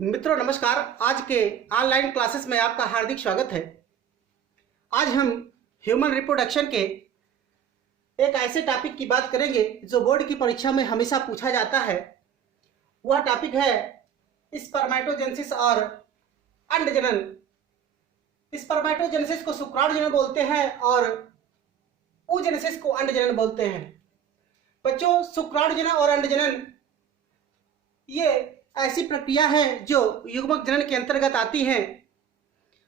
मित्रों नमस्कार। आज के ऑनलाइन क्लासेस में आपका हार्दिक स्वागत है। आज हम ह्यूमन रिप्रोडक्शन के एक ऐसे टॉपिक की बात करेंगे जो बोर्ड की परीक्षा में हमेशा पूछा जाता है। वह टॉपिक है स्पर्मेटोजेनेसिस और अंडजनन। स्पर्मेटोजेनेसिस को शुक्राणुजनन बोलते हैं और oogenesis को अंडजनन बोलते हैं। बच्चों, शुक्राणुजनन और अंडजनन ये ऐसी प्रक्रिया है जो युग्मक जनन के अंतर्गत आती है।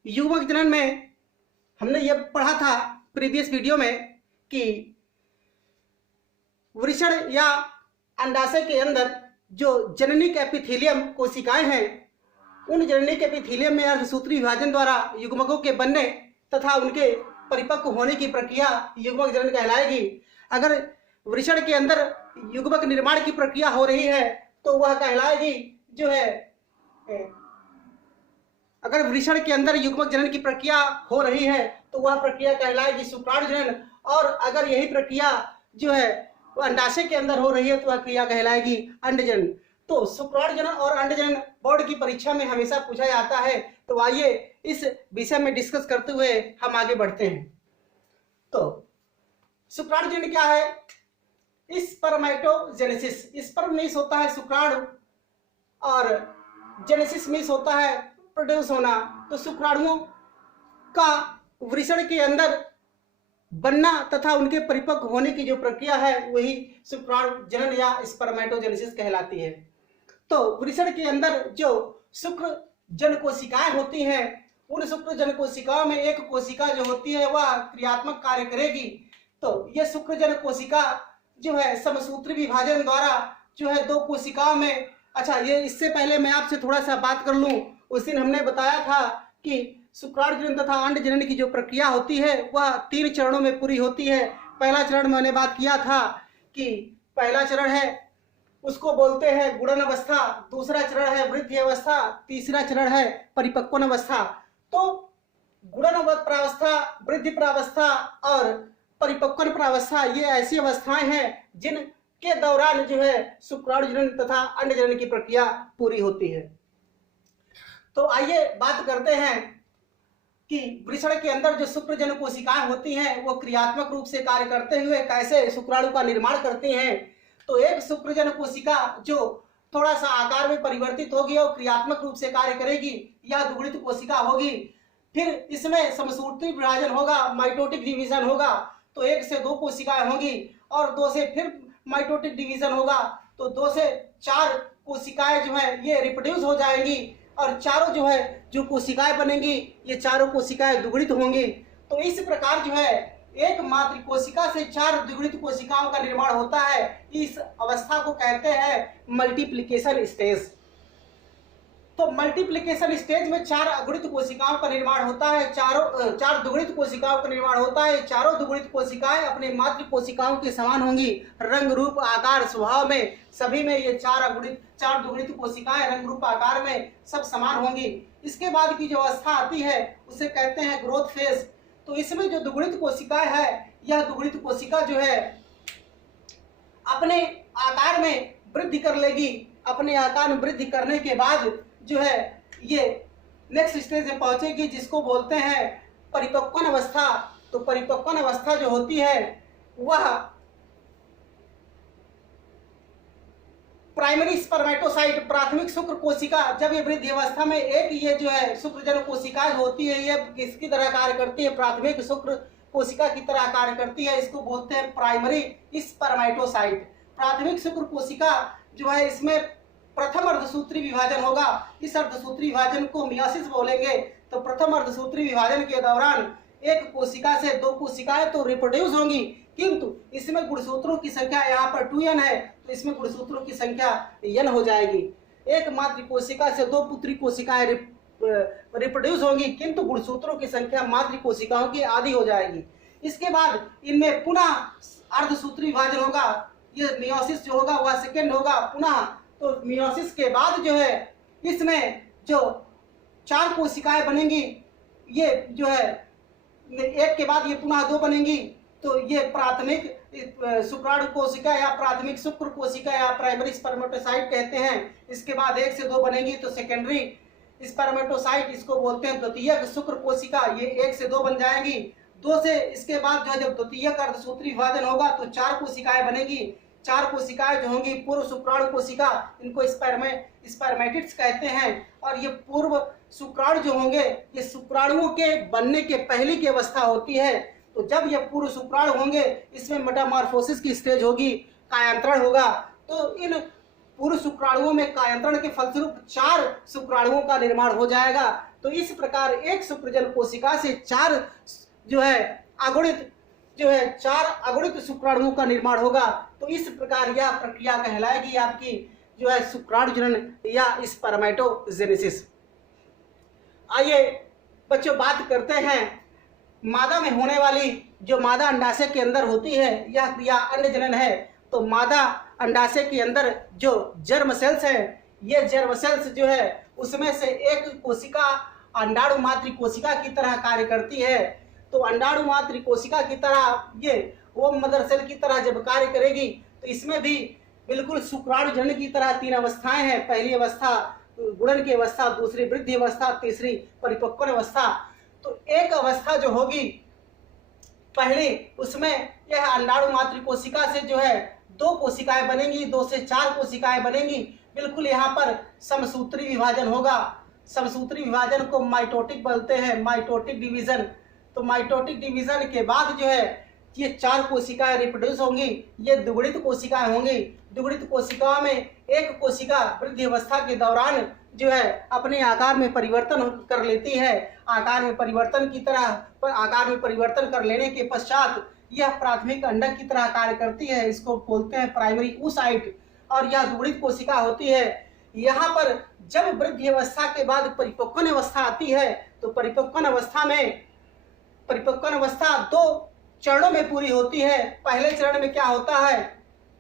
युग्मक जनन में हमने ये पढ़ा था प्रीवियस वीडियो में कि वृषण या अंडाशय के अंदर जो जननिक एपिथेलियम कोशिकाएं हैं, उन जननिक एपिथेलियम में अर्धसूत्री विभाजन द्वारा युग्मकों के बनने तथा उनके परिपक्व होने की प्रक्रिया युग्मक जनन कहलाएगी। अगर वृषण के अंदर युग्मक निर्माण की प्रक्रिया हो रही है तो वह कहलाएगी जो है, अगर वृषण के अंदर युग्मक जनन की प्रक्रिया हो रही है तो वह प्रक्रिया कहलाएगी शुक्राणुजनन, और अगर यही प्रक्रिया जो है वह अंडाशय के अंदर हो रही है तो वह क्रिया कहलाएगी अंडजनन। तो शुक्राणुजनन और अंडजनन बोर्ड की परीक्षा में हमेशा पूछा जाता है। तो आइए इस विषय में डिस्कस करते हुए हम आगे बढ़ते हैं। तो शुक्राणुजनन क्या है? स्पर्मेटोजेनेसिस, स्पर्म मीन्स होता है शुक्राणु और जेनेसिस मीन्स होता है प्रोड्यूस होना। तो शुक्राणुओं का वृषण के अंदर बनना तथा उनके परिपक्व होने की जो प्रक्रिया है वही शुक्राणु जनन या स्पर्मेटोजेनेसिस कहलाती है। तो वृषण के अंदर जो शुक्र जन कोशिकाएं होती हैं, उन शुक्र जन कोशिकाओं में एक कोशिका जो होती है वह क्रियात्मक कार्य करेगी। तो यह शुक्र जन कोशिका जो है समसूत्री विभाजन द्वारा जो है दो कोशिकाओं में, अच्छा ये इससे पहले मैं आपसे थोड़ा सा बात कर लूं। उस दिन हमने बताया था कि शुक्राणुजनन तथा अंडजनन की जो प्रक्रिया होती है वह 3 चरणों में पूरी होती है। पहला चरण मैंने बात किया था कि पहला चरण है उसको बोलते हैं गुणन अवस्था, दूसरा चरण है वृद्धि अवस्था, तीसरा चरण है परिपक्वन अवस्था। तो गुणन प्रावस्था, वृद्धि प्रावस्था और परिपक्वन प्रावस्था ये ऐसी अवस्थाएं हैं जिनके दौरान जो है शुक्राणुजनन तथा अंडजनन की प्रक्रिया पूरी होती है। तो आइए बात करते हैं कि वृषण के अंदर जो शुक्रजन कोशिकाएं होती हैं वो क्रियात्मक रूप से कार्य करते हुए कैसे शुक्राणु का निर्माण करती हैं। तो एक शुक्रजन कोशिका जो थोड़ा सा आकार में परिवर्तित होगी और क्रियात्मक रूप से कार्य करेगी या दुगुणित कोशिका होगी। फिर इसमें समसूत्री विभाजन होगा, माइटोटिक डिवीजन होगा। तो 1 से 2 कोशिकाएं होंगी और 2 से फिर माइटोटिक डिवीजन होगा। तो 2 से 4 कोशिकाएं जो है ये रिप्रोड्यूस हो जाएंगी और चारों जो है जो कोशिकाएं बनेंगी ये चारों कोशिकाएं दुगुणित होंगी। तो इस प्रकार जो है एक मात्र कोशिका से 4 द्विगुणित कोशिकाओं का निर्माण होता है। इस अवस्था को कहते हैं मल्टीप्लिकेशन स्टेज। तो मल्टीप्लिकेशन स्टेज में 4 अगुणित कोशिकाओं का निर्माण होता है, 4 दुगुणित कोशिकाओं का निर्माण होता है। चारों दुगुणित कोशिकाएं अपने मातृ कोशिकाओं के समान होंगी, रंग रूप आकार स्वभाव में सभी में ये 4 दुगुणित कोशिकाएं रंग रूप आकार में सब समान होंगी। इसके बाद की जो अवस्था आती है उसे कहते हैं ग्रोथ फेज। तो इसमें जो दुगुणित कोशिकाएं है, यह दुगुणित कोशिका जो है अपने आकार में वृद्धि कर लेगी। अपने आकार में वृद्धि करने के बाद जो है ये नेक्स्ट स्टेज में पहुंचेगी जिसको बोलते हैं परिपक्वन अवस्था। तो परिपक्वन अवस्था जो होती है वह प्राइमरी स्पर्मेटोसाइट, प्राथमिक शुक्र कोशिका, जब ये वृद्धि अवस्था में एक ये जो है शुक्रजन कोशिका होती है ये किसकी तरह कार्य करती है? प्राथमिक शुक्र कोशिका की तरह कार्य करती है। इसको बोलते हैं प्राइमरी स्पर्मेटोसाइट। प्राथमिक शुक्र कोशिका जो है इसमें प्रथम अर्धसूत्री विभाजन होगा। इस अर्धसूत्री विभाजन को मियोसिस बोलेंगे। तो प्रथम अर्धसूत्री विभाजन के दौरान एक कोशिका से 2 कोशिकाएं तो रिप्रोड्यूस होंगी, किंतु इसमें गुणसूत्रों की संख्या यहाँ पर 2n है तो इसमें गुणसूत्रों की संख्या n हो जाएगी। एक मात्र कोशिका से 2 पुत्री कोशिकाएं रिप्रोड्यूस होंगी, किंतु गुणसूत्रों की संख्या मात्र कोशिकाओं की आधी हो जाएगी। इसके बाद इनमें पुनः अर्धसूत्री विभाजन होगा। ये मियोसिस जो होगा वह सेकेंड होगा पुनः। तो मियोसिस के बाद जो है इसमें जो 4 कोशिकाएं बनेंगी, ये जो है एक के बाद ये पुनः 2 बनेंगी। तो ये प्राथमिक शुक्राणु कोशिका या प्राथमिक शुक्र कोशिका या प्राइमरी स्पर्मेटोसाइट कहते हैं। इसके बाद 1 से 2 बनेंगी तो सेकेंडरी स्पर्मेटोसाइट, इसको बोलते हैं द्वितीयक शुक्र कोशिका, ये 1 से 2 बन जाएंगी। 2 से इसके बाद जो है जब द्वितीयक अर्धसूत्री विभाजन होगा तो 4 कोशिकाएं बनेगी। 4 कोशिकाएं जो होंगी पूर्व शुक्राणु कोशिका, इनको स्पर्मेटिड्स कहते हैं। और ये पूर्व शुक्राणु जो होंगे ये शुक्राणुओं के बनने के पहली की अवस्था होती है। तो जब ये पूर्व शुक्राणु होंगे इसमें मेटामॉर्फोसिस की स्टेज होगी, कायांतरण होगा। तो इन पूर्व शुक्राणुओं में कायांतरण के फलस्वरूप 4 शुक्राणुओं का निर्माण हो जाएगा। तो इस प्रकार एक शुक्रजन कोशिका से 4 अगुणित शुक्राणुओं का निर्माण होगा। तो इस प्रकार यह प्रक्रिया कहलाएगी आपकी जो है शुक्राणु जनन या स्पर्मेटोजेनेसिस। आइए बच्चों बात करते हैं मादा में होने वाली जो मादा अंडाशय के अंदर होती है यह क्रिया अंड जनन है। तो मादा अंडाशय के अंदर जो जर्म सेल्स है, ये जर्म सेल्स जो है उसमें से एक कोशिका अंडाणु मातृ कोशिका की तरह कार्य करती है। तो अंडाणु मातृ कोशिका की तरह ये ओम मदर सेल की तरह जब कार्य करेगी तो इसमें भी बिल्कुल शुक्राणु जनन की तरह 3 अवस्थाएं हैं। पहली अवस्था गुणन की अवस्था, दूसरी वृद्धि अवस्था, तीसरी परिपक्वन अवस्था। तो एक अवस्था जो होगी पहली, उसमें यह अंडाणु मातृ कोशिका से जो है 2 कोशिकाएं बनेंगी, 2 से 4 कोशिकाएं बनेंगी। बिल्कुल यहाँ पर समसूत्री विभाजन होगा। समसूत्री विभाजन को माइटोटिक बोलते हैं, माइटोटिक डिवीजन। तो माइटोटिक डिवीजन के बाद जो है ये 4 कोशिकाएं रिप्रोड्यूस होंगी, ये दुगुणित कोशिकाएं होंगी। दुगुणित कोशिकाओं में एक कोशिका वृद्धि अवस्था के दौरान जो है अपने आकार में परिवर्तन कर लेती है। आकार में परिवर्तन कर लेने के पश्चात यह प्राथमिक अंडक की तरह कार्य करती है, इसको बोलते हैं प्राइमरी oocyte। और यह दुगुणित कोशिका होती है। यहाँ पर जब वृद्धि अवस्था के बाद परिपक्वन अवस्था आती है तो परिपक्वन अवस्था 2 चरणों में पूरी होती है। पहले चरण में क्या होता है,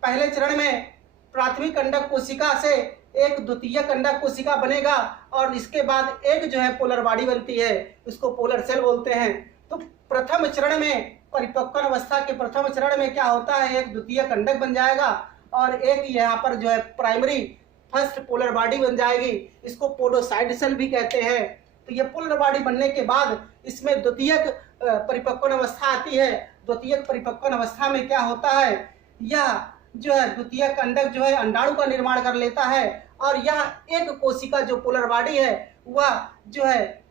पहले चरण में प्राथमिक अंडक कोशिका से एक द्वितीयक अंडक कोशिका बनेगा और इसके बाद एक जो है पोलर बॉडी बनती है, इसको पोलर सेल बोलते हैं। तो प्रथम चरण में परिपक्वन अवस्था के प्रथम चरण में क्या होता है, एक द्वितीयक अंडक बन जाएगा और एक यहाँ पर जो है प्राइमरी फर्स्ट पोलर बॉडी बन जाएगी, इसको पोडोसाइड सेल भी कहते हैं। तो ये पोलर बॉडी बनने के बाद इसमें द्वितीयक परिपक्वन अवस्था आती है। द्वितीयक परिपक्वन अवस्था में क्या होता है, यह जो है द्वितीयक अंडक जो है अंडाणु का निर्माण कर लेता है और यह एक कोशिका जो पोलर बॉडी है वह जो है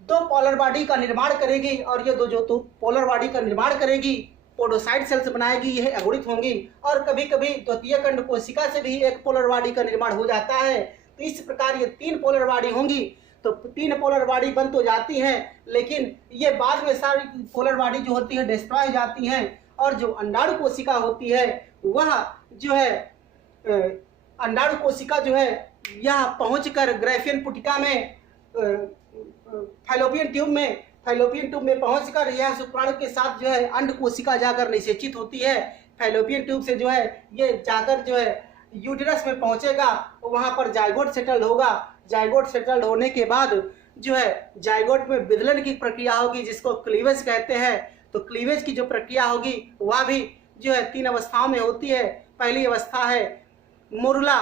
2 पोलर बॉडी का निर्माण करेगी और ये दो पोलर बॉडी का निर्माण करेगी पोडोसाइट सेल्स बनाएगी, यह अगुणित होंगी। और कभी कभी द्वितीयक अंड कोशिका से भी एक पोलर बॉडी का निर्माण हो जाता है। तो इस प्रकार ये 3 पोलर बॉडी होंगी। तो 3 पोलर बॉडी बन तो जाती हैं लेकिन ये बाद में सारी पोलर बॉडी जो होती है डिस्ट्रॉय हो जाती हैं और जो अंडाणु कोशिका होती है वह जो है अंडाणु कोशिका जो है यह पहुंचकर ग्राफियन पुटिका में फैलोपियन ट्यूब में पहुंचकर यह शुक्राणु के साथ जो है अंड कोशिका जाकर निषेचित होती है। फैलोपियन ट्यूब से जो है ये जाकर जो है यूटेरस में पहुंचेगा, वहां पर जाइगोट सेटल्ड होगा। जाइगोट सेटल्ड होने के बाद जो है जाइगोट में विदलन की प्रक्रिया होगी जिसको क्लीवेज कहते हैं। तो क्लीवेज की जो प्रक्रिया होगी वह भी जो है 3 अवस्थाओं में होती है। पहली अवस्था है मोरुला,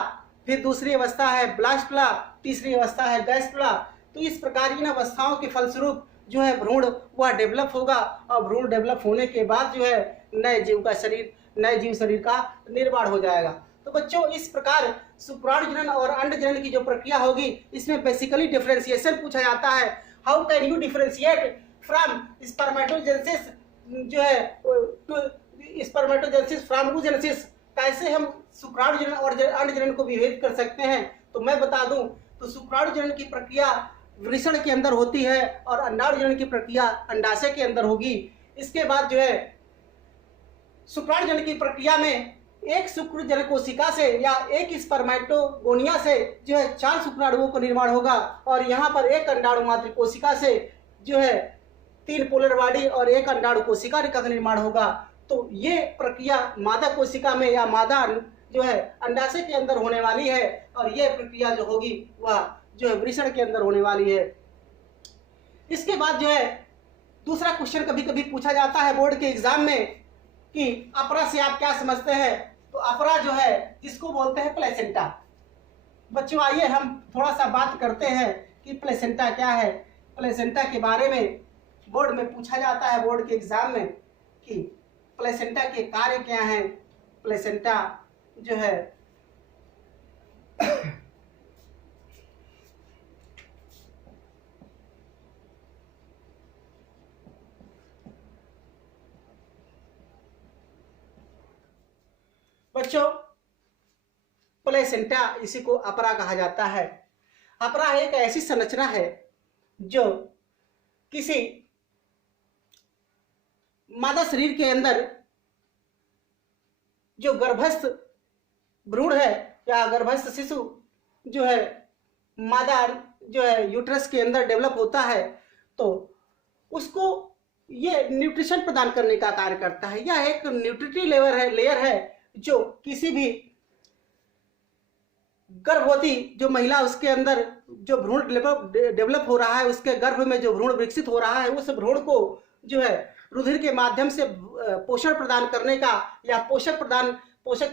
फिर दूसरी अवस्था है ब्लास्टुला, तीसरी अवस्था है गैस्ट्रुला। तो इस प्रकार इन अवस्थाओं के फलस्वरूप जो है भ्रूण वह डेवलप होगा और भ्रूण डेवलप होने के बाद जो है नए जीव शरीर का निर्माण हो जाएगा। तो बच्चों इस प्रकार शुक्राणु जनन और अंड जनन की जो प्रक्रिया होगी इसमें बेसिकली डिफरेंशिएशन पूछा जाता है। How can you differentiate from spermatogenesis जो है स्पर्मेटोजेनेसिस फ्रॉम oogenesis, कैसे हम शुक्राणु जनन और अंड जनन को विभेद कर सकते हैं। तो मैं बता दूं तो शुक्राणु जनन की प्रक्रिया वृषण के अंदर होती है और अंडाणु जनन की प्रक्रिया अंडाशय के अंदर होगी। इसके बाद जो है शुक्राणु जनन की प्रक्रिया में एक शुक्र जन कोशिका से या एक स्पर्मेटोगोनिया से जो है 4 शुक्राणुओं का निर्माण होगा और यहाँ पर एक अंडाणु मातृ कोशिका से जो है 3 पोलर बॉडी और एक अंडाणु कोशिका का निर्माण होगा। तो ये प्रक्रिया मादा कोशिका में या मादा जो है अंडाशय के अंदर होने वाली है और ये प्रक्रिया जो होगी वह जो है वृषण के अंदर होने वाली है। इसके बाद जो है दूसरा क्वेश्चन कभी कभी पूछा जाता है बोर्ड के एग्जाम में कि अपरा से आप क्या समझते हैं, तो अपरा जो है किसको बोलते हैं, प्लेसेंटा। बच्चों आइए हम थोड़ा सा बात करते हैं कि प्लेसेंटा क्या है। प्लेसेंटा के बारे में बोर्ड में पूछा जाता है, बोर्ड के एग्जाम में, कि प्लेसेंटा के कार्य क्या हैं। प्लेसेंटा जो है बच्चों प्लेसेंटा, इसी को अपरा कहा जाता है। अपरा एक ऐसी संरचना है जो किसी मादा शरीर के अंदर जो गर्भस्थ भ्रूण है या गर्भस्थ शिशु जो है मादा जो है यूट्रस के अंदर डेवलप होता है, तो उसको ये न्यूट्रिशन प्रदान करने का कार्य करता है। यह एक न्यूट्रिटिव लेयर है जो किसी भी गर्भवती जो महिला, उसके अंदर जो भ्रूण डेवलप हो रहा है, उसके गर्भ में जो भ्रूण विकसित हो रहा है, उस भ्रूण को जो है रुधिर के माध्यम से पोषण प्रदान करने का या पोषक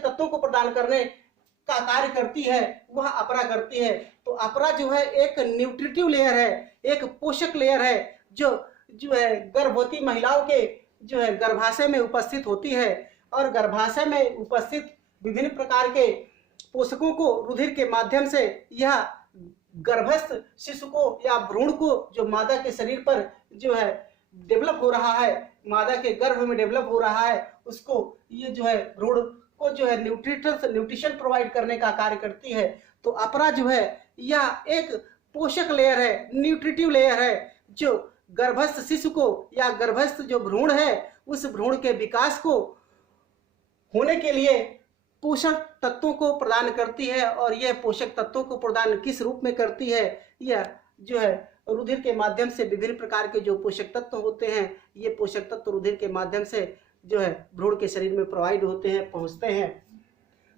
तत्वों को प्रदान करने का कार्य करती है, वह अपरा करती है। तो अपरा जो है एक न्यूट्रिटिव लेयर है, एक पोषक लेयर है जो है गर्भवती महिलाओं के जो है गर्भाशय में उपस्थित होती है, और गर्भाशय में उपस्थित विभिन्न प्रकार के पोषकों को रुधिर के माध्यम से यह गर्भस्थ शिशु को या भ्रूण को जो मादा के शरीर पर जो है डेवलप हो रहा है, मादा के गर्भ में डेवलप हो रहा है, उसको ये जो है भ्रूण को जो है न्यूट्रिशन प्रोवाइड करने का कार्य करती है। तो अपरा जो है यह एक पोषक लेयर है, न्यूट्रिटिव लेयर है, जो गर्भस्थ शिशु को या गर्भस्थ जो भ्रूण है, उस भ्रूण के विकास को होने के लिए पोषक तत्वों को प्रदान करती है। और यह पोषक तत्वों को प्रदान किस रूप में करती है, यह जो है रुधिर के माध्यम से विभिन्न प्रकार के जो पोषक तत्व होते हैं, ये पोषक तत्व रुधिर के माध्यम से जो है भ्रूण के शरीर में प्रोवाइड होते हैं, पहुंचते हैं।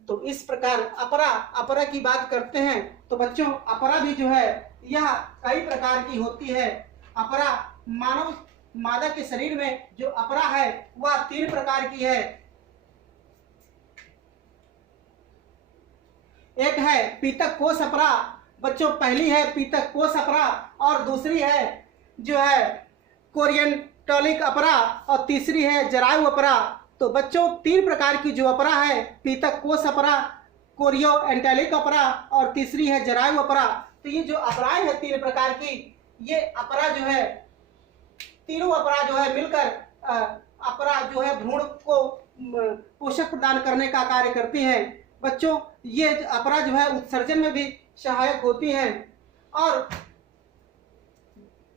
तो इस प्रकार अपरा की बात करते हैं तो बच्चों अपरा भी जो है यह कई प्रकार की होती है। अपरा मानव मादा के शरीर में जो अपरा है वह 3 प्रकार की है। एक है पीतक कोष अपरा, बच्चों पहली है पीतक कोष अपरा, और दूसरी है जो है कोरिएंटलिक अपरा, और तीसरी है जरायु अपरा। तो बच्चों 3 प्रकार की जो अपरा है, पीतक कोष अपरा, कोरिएंटलिक अपरा और तीसरी है जरायु अपरा। तो ये जो अपराएं हैं 3 प्रकार की, ये अपरा जो है तीनों अपरा जो है मिलकर अपरा जो है भ्रूण को पोषक प्रदान करने का कार्य करती है। बच्चों ये अपरा जो है उत्सर्जन में भी सहायक होती है, और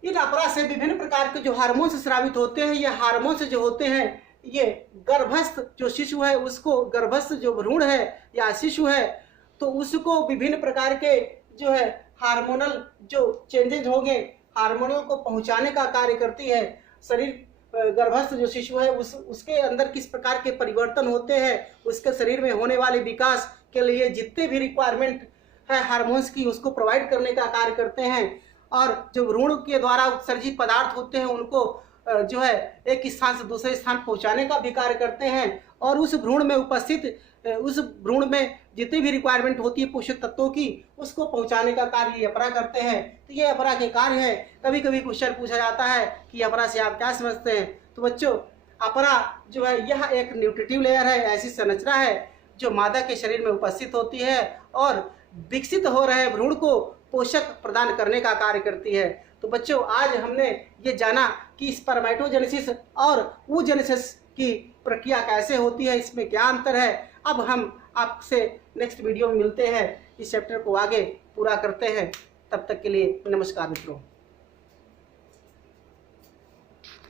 इन अपरा से विभिन्न प्रकार के जो हार्मोन्स स्रावित होते हैं, ये हार्मोन्स जो होते हैं ये गर्भस्थ जो शिशु है उसको, गर्भस्थ जो भ्रूण है या शिशु है, तो उसको विभिन्न प्रकार के जो है हार्मोनल जो चेंजेज होंगे, हार्मोनल को पहुंचाने का कार्य करती है। शरीर गर्भस्थ जो शिशु है उसके अंदर किस प्रकार के परिवर्तन होते हैं, उसके शरीर में होने वाले विकास के लिए जितने भी रिक्वायरमेंट है हार्मोन्स की, उसको प्रोवाइड करने का कार्य करते हैं। और जो भ्रूण के द्वारा उत्सर्जित पदार्थ होते हैं उनको जो है एक स्थान से दूसरे स्थान पहुंचाने का भी कार्य करते हैं, और उस भ्रूण में उपस्थित उस भ्रूण में जितनी भी रिक्वायरमेंट होती है पोषक तत्वों की, उसको पहुंचाने का कार्य ये अपरा करते हैं। तो ये अपरा के कार्य है। कभी कभी क्वेश्चन पूछा जाता है कि अपरा से आप क्या समझते हैं। तो बच्चों अपरा जो है यह एक न्यूट्रिटिव लेयर है, ऐसी संरचना है जो मादा के शरीर में उपस्थित होती है और विकसित हो रहे भ्रूण को पोषक प्रदान करने का कार्य करती है। तो बच्चों आज हमने ये जाना कि स्पर्मेटोजेनेसिस और oogenesis की प्रक्रिया कैसे होती है, इसमें क्या अंतर है। अब हम आपसे नेक्स्ट वीडियो में मिलते हैं, इस चैप्टर को आगे पूरा करते हैं। तब तक के लिए नमस्कार मित्रों।